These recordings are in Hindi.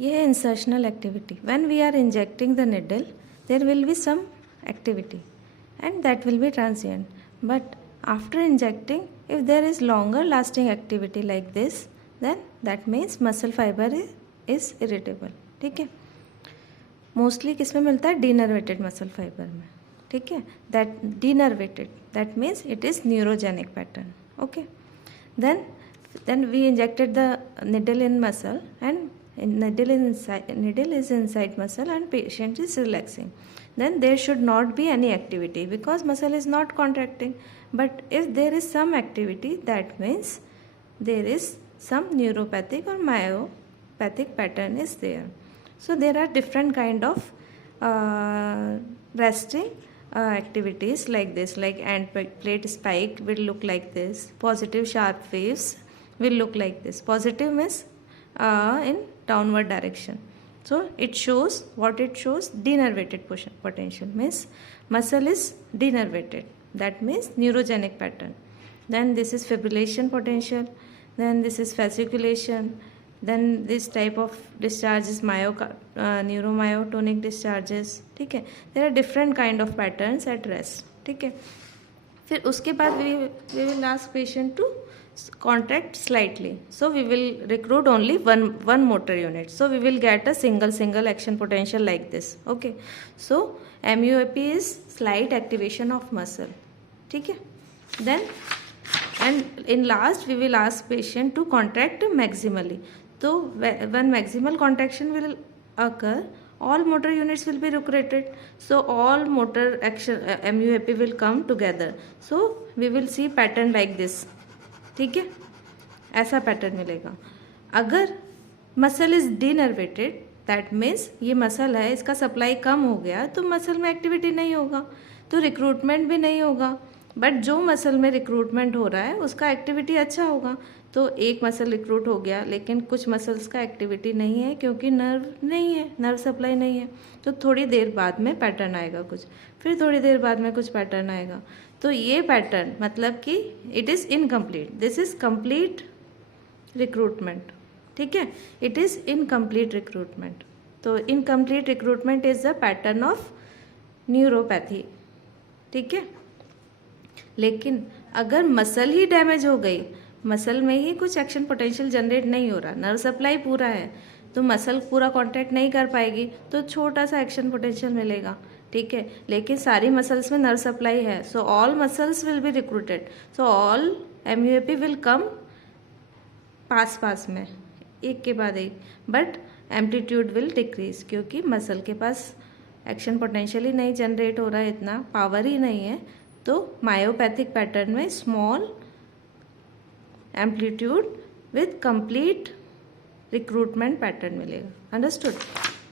ये है insertional activity. When we are injecting the needle there will be some activity and that will be transient, but after injecting if there is longer lasting activity like this then that means muscle fiber is irritable. ठीक है, मोस्टली किस में मिलता है, डीनर्वेटेड मसल फाइबर में. ठीक है, that denervated that means it is neurogenic pattern. Okay, then we injected the needle in muscle and needle is inside muscle and patient is relaxing. Then there should not be any activity because muscle is not contracting. But if there is some activity, that means there is some neuropathic or myopathic pattern is there. So there are different kind of resting activities like this, like end plate spike will look like this, positive sharp waves will look like this. Positive means in downward direction. So it shows what it shows, denervated potential means muscle is denervated, that means neurogenic pattern. Then this is fibrillation potential, then this is fasciculation, then this type of discharge is neuromyotonic discharges. ठीक है, there are different kind of patterns at rest. ठीक है, फिर उसके बाद we will ask patient to contract slightly, so we will recruit only one motor unit, so we will get a single action potential like this. Okay, so MUAP is slight activation of muscle. ठीक है, then and in last we will ask patient to contract maximally. So when maximal contraction will occur, all motor units will be recruited, so all motor action MUAP will come together, so we will see pattern like this. ठीक है, ऐसा पैटर्न मिलेगा. अगर muscle is denervated that means ये मसल है, इसका सप्लाई कम हो गया तो मसल में एक्टिविटी नहीं होगा, तो रिक्रूटमेंट भी नहीं होगा. बट जो मसल में रिक्रूटमेंट हो रहा है उसका एक्टिविटी अच्छा होगा. तो एक मसल रिक्रूट हो गया लेकिन कुछ मसल्स का एक्टिविटी नहीं है क्योंकि नर्व नहीं है, नर्व सप्लाई नहीं है, तो थोड़ी देर बाद में पैटर्न आएगा कुछ, फिर थोड़ी देर बाद में कुछ पैटर्न आएगा. तो ये पैटर्न मतलब कि it is incomplete, this is complete recruitment. ठीक है, इट इज़ इनकम्प्लीट रिक्रूटमेंट. तो incomplete recruitment is the pattern of neuropathy. ठीक है, लेकिन अगर मसल ही डैमेज हो गई, मसल में ही कुछ एक्शन पोटेंशियल जनरेट नहीं हो रहा, नर्व सप्लाई पूरा है तो मसल पूरा कॉन्ट्रैक्ट नहीं कर पाएगी, तो छोटा सा एक्शन पोटेंशियल मिलेगा. ठीक है, लेकिन सारी मसल्स में नर्व सप्लाई है, so all muscles will be recruited, so all MUAP will come पास में एक के बाद एक, बट एम्पलीट्यूड विल डिक्रीज क्योंकि मसल के पास एक्शन पोटेंशियल ही नहीं जनरेट हो रहा है, इतना पावर ही नहीं है. तो मायोपैथिक पैटर्न में small amplitude with complete recruitment pattern मिलेगा. अंडरस्टूड?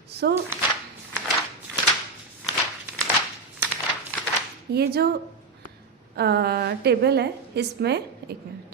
सो ये जो टेबल है इसमें एक मिनट